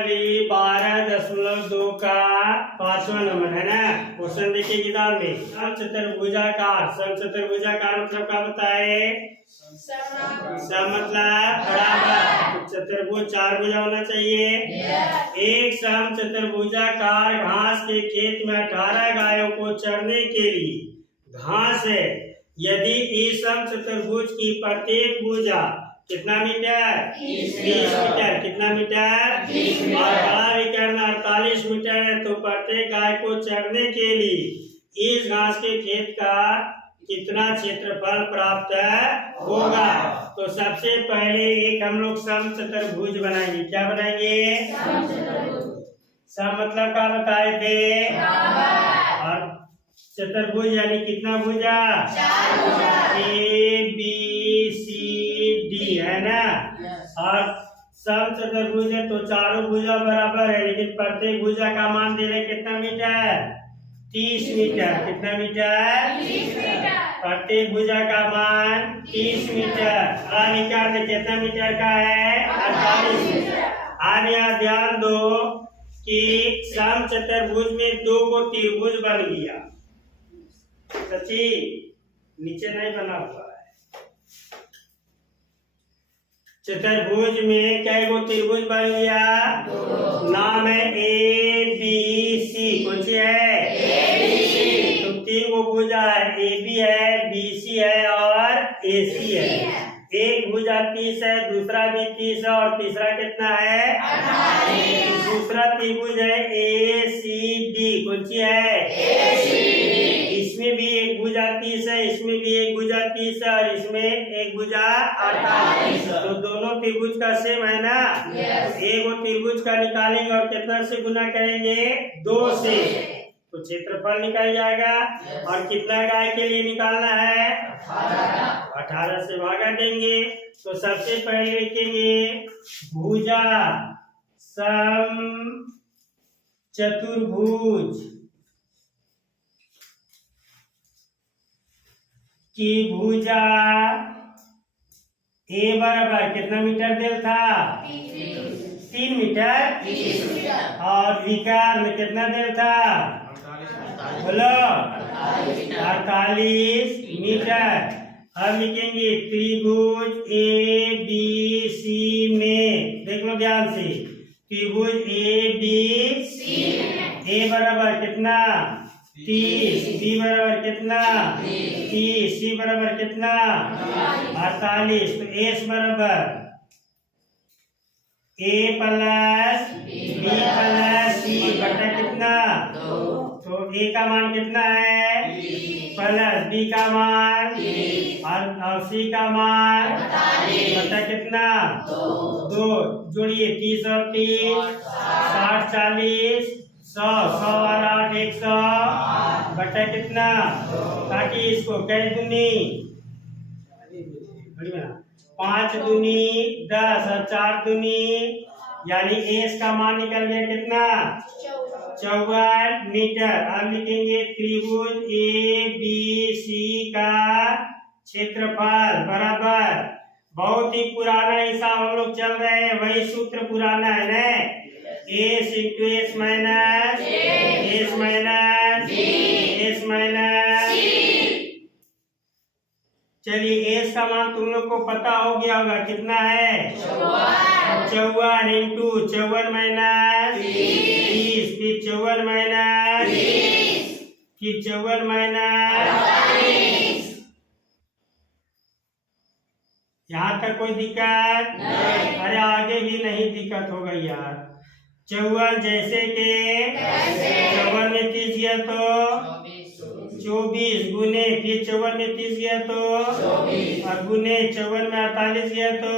अभी 12.2 का 5वां नंबर है ना। क्वेश्चन देखिए किताब में, समचतुर्भुजाकार। समचतुर्भुजाकार मतलब क्या बताए? सम मतलब बराबर। तो चतुर्भुज 4 भुजा होना चाहिए। एक सम चतुर्भुजाकार घास के खेत में 18 गायों को चरने के लिए घास है। यदि इस सम चतुर्भुज की प्रत्येक भुजा कितना मीटर? 20 मीटर। कितना मीटर? 20 मीटर। और बड़ा विकर्ण 48 मीटर है, तो प्रत्येक गाय को चरने के लिए इस घास के खेत का कितना क्षेत्रफल प्राप्त होगा? तो सबसे पहले एक हम लोग सम चतुर्भुज बनाएंगे। क्या बनाएंगे? सम मतलब क्या बताए थे? और चतुर्भुज यानी कितना भुजा? 4 भुजा। ए बी सी डी है ना। और सम चतुर्भुज है तो चारों भुजा बराबर है, लेकिन प्रत्येक भुजा का मान दे रहे कितना मीटर? 30 मीटर। कितना मीटर? 30 मीटर। प्रत्येक भुजा का मान 30 मीटर। निकाल कितना मीटर का है? 48 मीटर। अब यहाँ ध्यान दो कि सम चतुर्भुज में 2 को त्रिभुज बन गया। सची नीचे नहीं बना हुआ है। चतुर्भुज में कई गो त्रिभुज बन गया? नाम है ए बी सी। कौन सी है? तो 3 गो भुजा है, ए बी है, बी सी है और ए सी है। एक भुजा 30 है, दूसरा भी 30 है और तीसरा कितना है? 48। दूसरा त्रिभुज है ए सी डी। कौन सी है? इसमें भी एक भुजा 30 है, इसमें भी एक भुजा 30 है और इसमें एक भुजा 48। तो दोनों त्रिभुज का सेम है ना। एक वो त्रिभुज का निकालेंगे और कितना से गुना करेंगे? 2 से। तो क्षेत्रफल निकल जाएगा। और कितना गाय के लिए निकालना है? 18 से भागा देंगे। तो सबसे पहले लिखेंगे भुजा सम चतुर्भुज की भुजा ए बराबर कितना मीटर देल था? 3 मीटर। और विकर्ण कितना देल था? बोलो 48 मीटर। अब लिखेंगे त्रिभुज ए बी सी में, देख लो ध्यान से, त्रिभुज ए बी सी ए बराबर कितना? 30। बी बराबर कितना? 30। सी बराबर कितना? 48। तो एस बराबर ए प्लस बी प्लस सी बटा कितना? तो ए का मान कितना है? प्लस बी का मान और सी का मान बटा कितना? 2। जोड़िए 30 और 30 60 40 100 100 और 8 100 बटा कितना? 30। इसको कै दूनी 5 दूनी 10 और 4 दूनी, यानी एस का मान निकल गया कितना? 54 मीटर। अब लिखेंगे त्रिभुज ए बी सी का क्षेत्रफल बराबर, बहुत ही पुराना हिसाब हम लोग चल रहे हैं, वही सूत्र पुराना है ना। S into S minus S minus S minus. चलिए एस का मान तुम लोग को पता हो गया होगा, कितना है? 54 इंटू 54 माइनस 30, फिर 54 माइनस फिर 54 माइनस। यहाँ तक कोई दिक्कत नहीं? अरे आगे भी नहीं दिक्कत होगा यार। 54 जैसे के 54 में 30 गया तो 24 गुने, फिर 54 में 30 गया तो और गुने 54 में 48 गया तो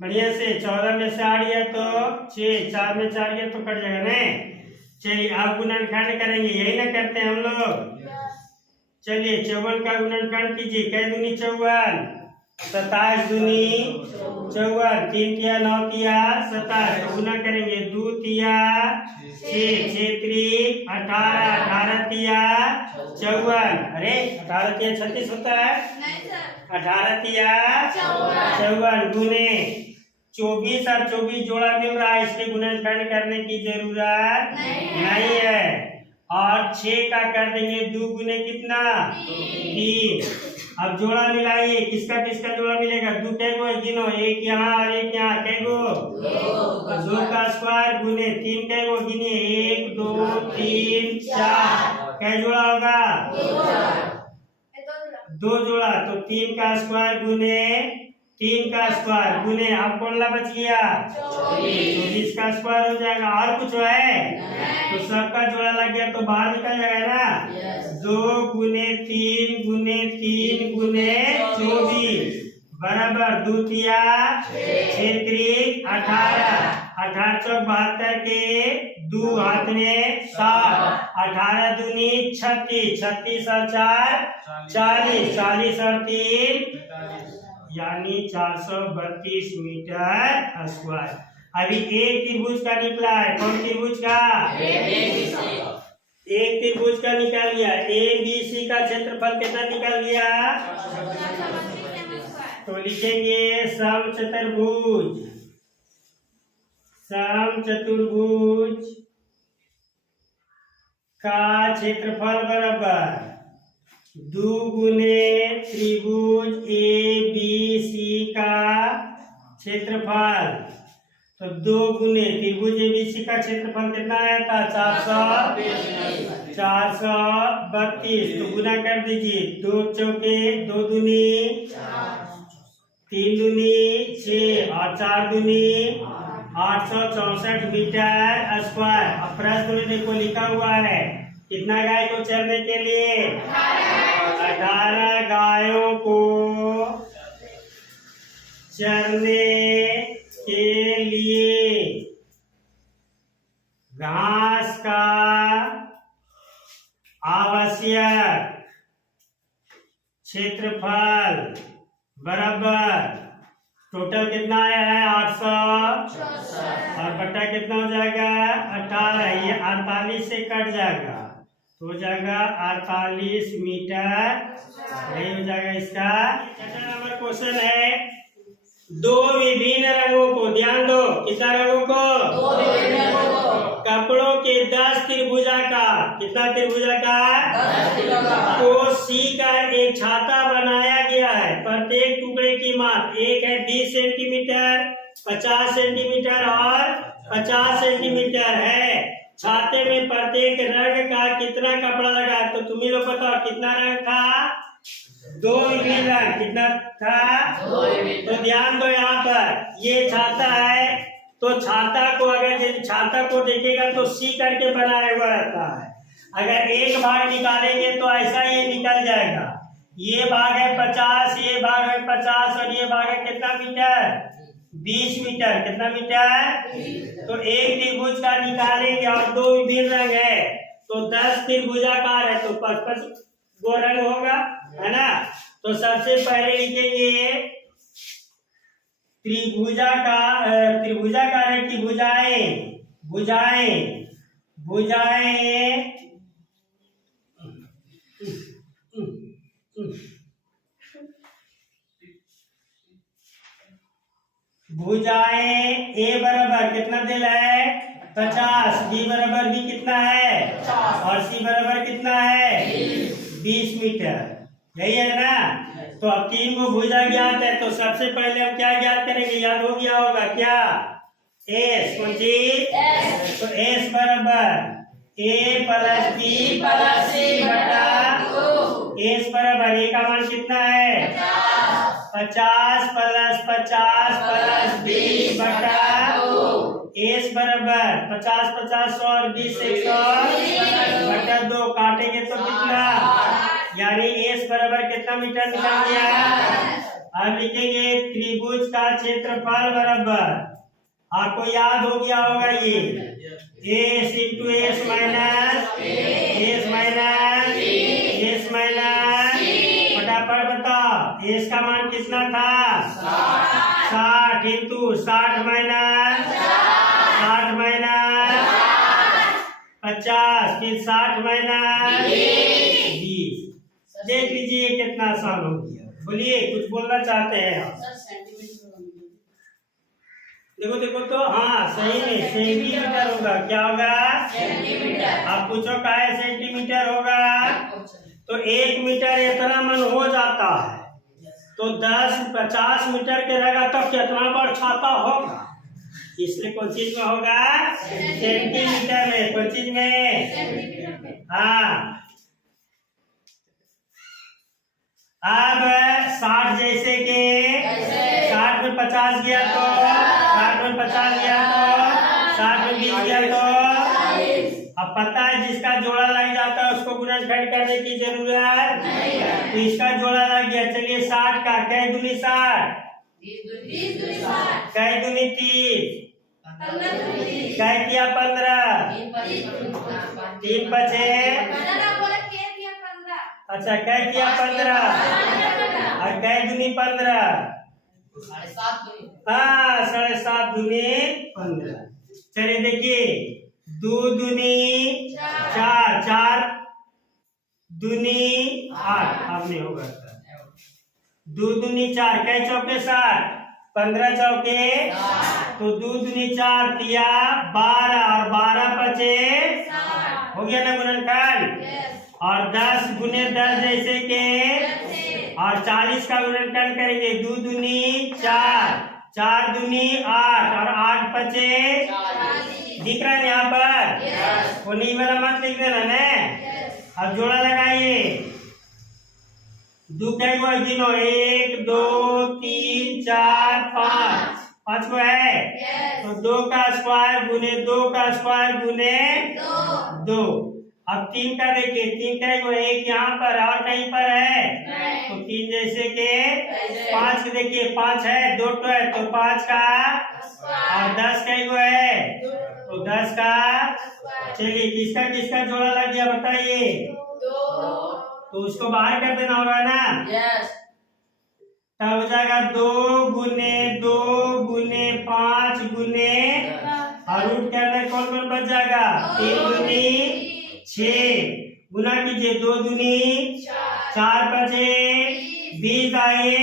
बढ़िया से 14 में से 8 गया तो 6, 4 में 4 गया तो कट जाएगा ना। चलिए अब गुणनखंड करेंगे, यही ना करते हैं हम लोग। चलिए 54 का गुणनखंड कीजिए। कै दूनी 54, 27 दूनी 54, 3 तिया 9 तिया 27, गुना करेंगे 2 तिया 6, 6 त्रिक 18, 18 तिया 54। अरे 18 तिया 36 होता है। 18 तिया 54 गुने 24 और 24 जोड़ा मिल रहा है, इसके गुणनखंड करने की जरूरत नहीं है। और 6 का कर देंगे 2 गुने कितना 3। अब जोड़ा मिलाइए, किसका किसका जोड़ा मिलेगा, 2 कैगो गिनो, एक यहाँ और एक यहाँ, कैगो 2 का स्क्वायर गुने 3 कैगो गिनिए, 1 2 3 4, कै जोड़ा होगा 2 जोड़ा, तो 3 का स्क्वायर गुने 3 का स्क्वायर गुने, अब कौन ला बच गया 24 का स्क्वायर हो जाएगा। और कुछ है तो सबका जोड़ा लग गया तो बाहर निकल जाएगा ना। 2 गुने 3 गुने 3 गुने 24 बराबर 2 तिया 6 त्रिक 18, 18 चौक 72 के 2 हाथ में 7, 18 दूनी 36, 36 और 4 40, 40 और 3 यानी 432 मीटर स्क्वायर। अभी एक त्रिभुज का निकला है, कौन त्रिभुज का एक त्रिभुज का निकाल लिया, ABC का क्षेत्रफल कितना निकल गया, तो लिखेंगे समचतुर्भुज, समचतुर्भुज का क्षेत्रफल बराबर 2 गुने त्रिभुज ABC का क्षेत्रफल, तो 2 गुने त्रिभुज ABC का क्षेत्रफल कितना आया था 432, तो गुना कर दीजिए, 2 चौके 2 दूनी 3 दूनी 6 और 4 दूनी 864 मीटर स्क्वायर। अब प्रश्न में देखो लिखा हुआ है कितना गाय को चरने के लिए 18 गायों को चरने के लिए घास का आवश्यक क्षेत्रफल बराबर टोटल कितना आया है 800 और बट्टा कितना हो जाएगा 18, ये 48 से कट जाएगा तो हो जाएगा 48 मीटर, यही हो जाएगा इसका। छठा नंबर क्वेश्चन है, 2 विभिन्न रंगों को, ध्यान दो कितना रंगों को, कपड़ों के 10 त्रिभुजाकार, कितना त्रिभुजाकार को सी का एक छाता बनाया गया है। प्रत्येक टुकड़े की माप, एक है 20 सेंटीमीटर 50 सेंटीमीटर और 50 सेंटीमीटर है। छाते में प्रत्येक रंग का कितना कपड़ा लगा, तो तुम्ही लोग बताओ कितना रंग था, 2 विभिन्न रंग, कितना था, तो ध्यान दो यहाँ पर ये छाता है, तो छाता को अगर छाता को देखेगा तो सी करके बनाया हुआ रहता है। अगर एक भाग निकालेंगे तो ऐसा ये निकल जाएगा, ये भाग है 50, ये भाग है 50 और ये भाग है कितना मीटर 20 मीटर, कितना मीटर, तो एक त्रिभुज का निकालेंगे और 2 विभिन्न रंग है तो 10 त्रिभुजाकार है तो 55 गो रंग होगा, है ना। तो सबसे पहले लिखेंगे त्रिभुजाकार है कि भुजाएं, भुजाएं ए बराबर कितना दिला है 50, बी बराबर भी कितना है और सी बराबर कितना है 20 मीटर, यही है ना। तो अब 3 को भुजा ज्ञात है तो सबसे पहले हम क्या ज्ञात करेंगे, याद हो गया होगा क्या, एस, कौन चीज, तो एस बराबर ए प्लस बी प्लस सी बटा, एस बराबर ए का मान कितना है 50 प्लस 50 प्लस बी बटा, एस बराबर 50 50 और 20 100 बटा 2, काटेंगे तो कितना, यानी एस बराबर कितना मीटर निकल गया। अब लिखेंगे त्रिभुज का क्षेत्रफल बराबर, आपको याद हो गया होगा ये एस इंटू एस माइनस फटाफट बताओ एस का मान कितना था 60 इंटू 60 माइनस 50, फिर 60 माइनस 20, देख लीजिए कितना आसान हो गया। बोलिए, कुछ बोलना चाहते हैं आप? देखो देखो तो, हाँ सही में सेंटीमीटर होगा। क्या होगा? सेंटीमीटर। आप पूछो का है सेंटीमीटर होगा, तो 1 मीटर इतना मन हो जाता है, तो 10-50 मीटर के रहेगा तब कितना बड़ा छाता होगा। इसलिए कौन चीज में होगा? सेंटीमीटर में। कौन चीज में? हाँ। अब 60 जैसे कि 60 में 50 गया तो 60 में 50 गया तो 60 में 20 गया तो अब पता है जिसका जोड़ा लग जाता है उसको गुणनखंड करने की जरूरत नहीं है, तो इसका जोड़ा लग गया। चलिए 60 का कै दूनी 60, कै दूनी 30, कै किया 15, 3 बचे। अच्छा कै किया 15 और कै दूनी 15, हाँ 7.5 दूनी 15। चलिए देखिए 2 दूनी 4, 4 दूनी 8, अब नहीं होगा। 2 दूनी 4, कै चौके 60, 15 चौके, तो 2 दूनी 4 दिया 12 और 12 बचे, हो गया ना गुणनखंड। और 10 गुने 10 जैसे के, और 40 का गुणनखंड करेंगे। 2 दूनी 4, 4 दूनी 8 और 8 बचे, दिख रहा है यहाँ पर? वो नहीं वाला मत लिख देना ने। अब जोड़ा लगाइए। 2 कई गो गिनो, 1 2 3 4 5, 5 को है, तो 2 का स्क्वायर गुने 2 का स्क्वायर गुने 2। अब 3 का देखिए, 3 कई गो, 1 यहाँ पर और कहीं पर है, तो 3 जैसे के 5 देखिए 5 है, 2 तो है, तो 5 का, और 10 कई गो है, तो 10 का। चलिए किसका किसका जोड़ा लग गया बताइए? तो उसको बाहर कर देना होगा ना। तब हो जाएगा 2 गुने 2 गुने 5 गुने, और रूट के अंदर कौन कौन बच जाएगा? 3 दूनी 6, गुना कीजिए 2 दूनी 4 बचे, 20 आए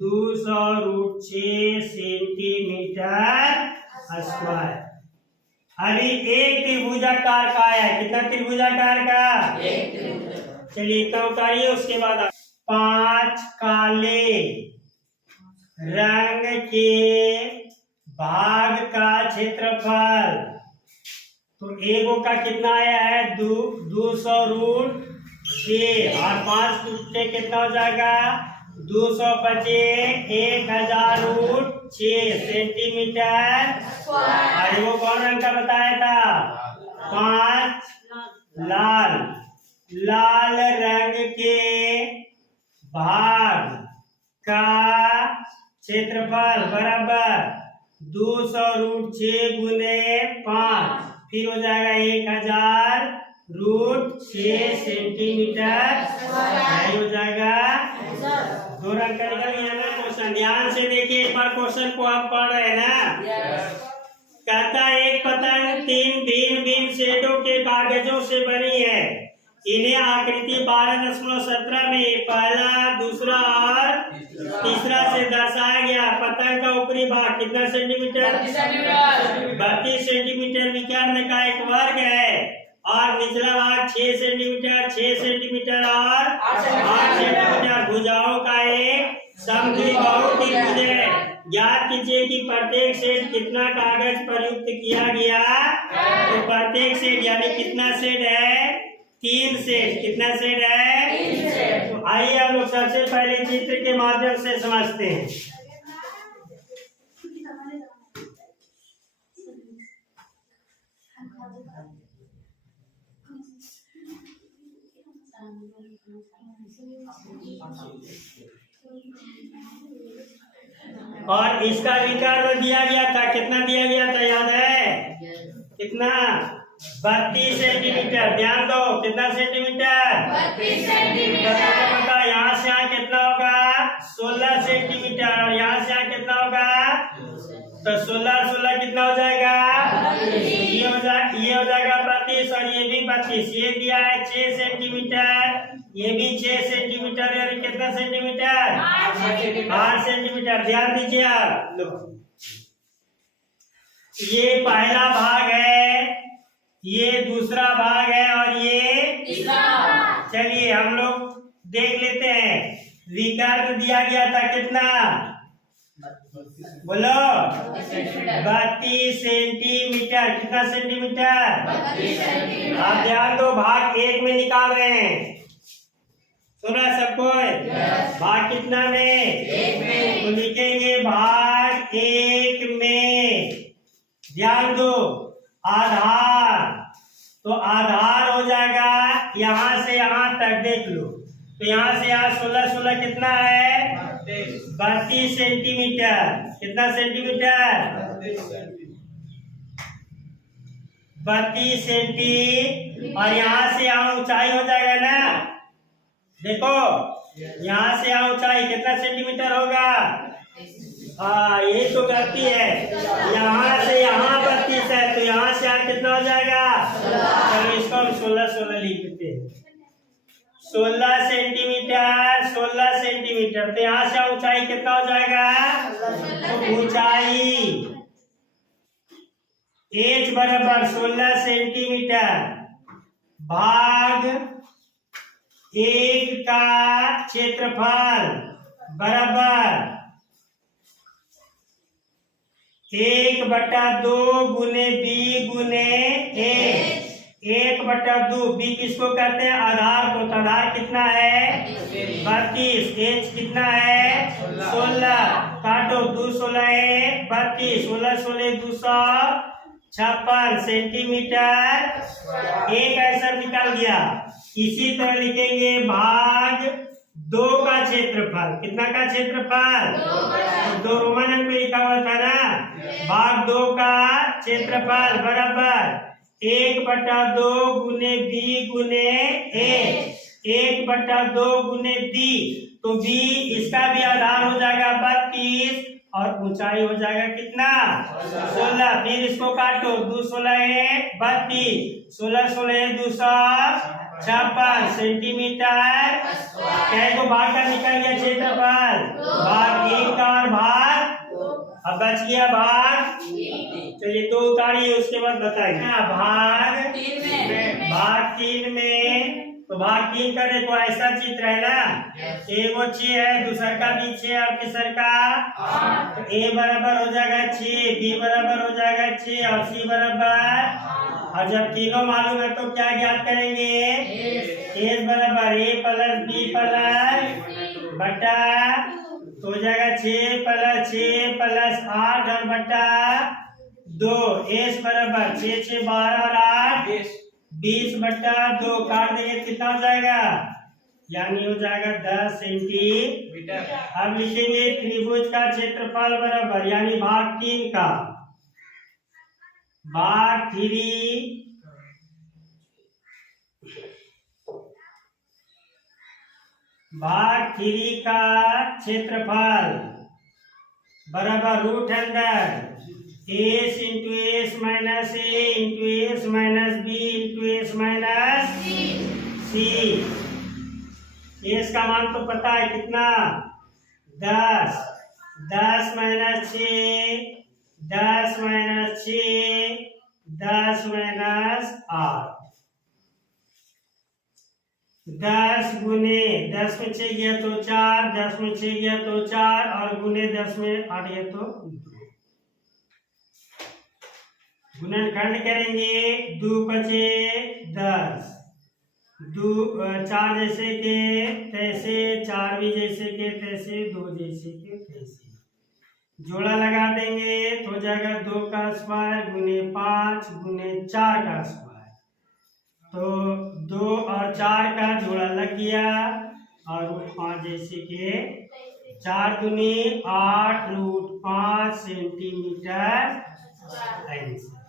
200 रूट 6 सेंटीमीटर स्क्वायर। अभी एक त्रिभुजाकार का है, कितना त्रिभुजाकार का? चलिए इतना उतारिए। उसके बाद 5 काले रंग के भाग का क्षेत्रफल, तो एगो का कितना आया है? 200 रूट 6, और 5 टूटने कितना हो जाएगा? 200 बचे 1000 रूट 6 सेंटीमीटर। और वो कौन रंग का बताया था? 5 लाल रंग के भाग का क्षेत्रफल बराबर 200 रूट 6 गुने 5, फिर हो जाएगा 1000 रूट 6 सेंटीमीटर हो जाएगा। 2 रंग का निकल गया ना क्वेश्चन। ध्यान से देखिए एक बार क्वेश्चन को आप पढ़ रहे हैं ना। कहता है एक पतंग 3 भिन्न भिन्न शेडों के कागजों से बनी है। इन्हें आकृति 12.17 में पहला, दूसरा और तीसरा से दर्शाया गया। पतंग का ऊपरी भाग कितना सेंटीमीटर? 32 सेंटीमीटर विकर्ण का एक वर्ग है, और निचला भाग 6 सेंटीमीटर 6 सेंटीमीटर और 8 सेंटीमीटर भुजाओं का एक समद्विबाहु त्रिभुज है। ज्ञात कीजिए कि प्रत्येक सेट कितना कागज प्रयुक्त किया गया। तो प्रत्येक सेट यानी कितना सेट है? 3 सेट। कितना सेट है? 3 सेट। तो आइए हम लोग सबसे पहले चित्र के माध्यम से समझते हैं। और इसका विकर्ण दिया गया था, कितना दिया गया था याद है? कितना? 32 सेंटीमीटर। ध्यान दो, कितना सेंटीमीटर? 32 सेंटीमीटर। पता यहाँ से यहाँ कितना होगा? 16 सेंटीमीटर। और यहाँ से यहाँ कितना होगा? तो 16 कितना हो जाएगा? ये हो जाएगा 32, और ये भी 32। ये दिया है 6 सेंटीमीटर, ये भी 6 सेंटीमीटर है। और कितना सेंटीमीटर? 8 सेंटीमीटर। ध्यान दीजिए आप लोग, ये पहला भाग है, ये दूसरा भाग है और ये तीसरा। चलिए हम लोग देख लेते हैं। विकर्ण दिया गया था कितना? बोलो 32 सेंटीमीटर। कितना सेंटीमीटर? 32 सेंटीमीटर। आप ध्यान दो, भाग 1 में निकाल रहे हैं। सुना सबको? भाग कितना में? 1 में। तो लिखेंगे भाग 1 में। ध्यान दो, आधार, तो आधार हो जाएगा यहाँ से यहाँ तक। देख लो, तो यहाँ से यहाँ 16 कितना है? 32 सेंटीमीटर। कितना सेंटीमीटर? 32 सेंटी। और यहाँ से यहाँ ऊंचाई हो जाएगा ना, देखो यहाँ से यहाँ ऊंचाई कितना सेंटीमीटर होगा? हाँ, ये तो गलती है। यहाँ से यहाँ 32 है, तो यहाँ से यहाँ कितना हो जाएगा? चलो इसको हम 16 लिख देते हैं। 16 सेंटीमीटर, 16 सेंटीमीटर। तो यहाँ से ऊंचाई कितना हो जाएगा? तो ऊंचाई h बराबर 16 सेंटीमीटर भाग 1 का क्षेत्रफल बराबर 1/2 गुने b गुने a। 1/2। b किसको कहते हैं? आधार को। तो आधार कितना है? 32। h कितना है? 16। काटो, 2 16 है 32। 16 256 सेंटीमीटर एक ऐसा निकाल गया। इसी तरह लिखेंगे भाग 2 का क्षेत्रफल। कितना का क्षेत्रफल? 2 रोमन अंक में लिखा हुआ था ना। भाग 2 का क्षेत्रफल बराबर 1/2 गुने b गुने a। 1/2 गुने b, तो b इसका भी आधार हो जाएगा 32 और ऊंचाई हो जाएगा कितना? 16। फिर इसको काटो, 2 16 32। 16 256 सेंटीमीटर। क्या को भाग का निकल गया क्षेत्रफल? भाग 1 का और भाग, अब बच गया भाग। चलिए 2 उतारिए, उसके बाद बताइए। भाग 3 में। तो भाग 3 करने को ऐसा चित्र है ना, एगो 6 है, दूसर का भी 6 और तीसर का। तो a बराबर हो जाएगा 6, b बराबर हो जाएगा 6 और c बराबर। और जब तीनों मालूम है तो क्या ज्ञात करेंगे? a बराबर a प्लस b प्लस बटा, तो हो जाएगा 6 प्लस 8 और बटा 2। s बराबर 6 6 12 और 8 20/2। काट देंगे, कितना हो जाएगा? यानी हो जाएगा 10 सेंटीमीटर। अब लिखेंगे त्रिभुज का क्षेत्रफल बराबर, यानी भाग 3 का, भाग 3 का क्षेत्रफल बराबर √under s into s minus a into s minus b into s minus c। s का मान तो पता है कितना? 10। 10 माइनस 6, 10 माइनस 6, 10 माइनस 8। 10 गुने 10 में 6 गया तो 4, 10 में 6 गया तो 4 और गुने 10 में 8 गया तो 2। गुणनखंड करेंगे, 2 बचे 10, 4 जैसे के तैसे, 4 भी जैसे के तैसे, 2 जैसे के तैसे। जोड़ा लगा देंगे तो हो जाएगा 2 का स्क्वायर गुने 5 गुने 4 का स्क्वायर। तो 2 और 4 का जोड़ा लग गया और √5 जैसे के 4 दूनी 8 √5 सेंटीमीटर आंसर।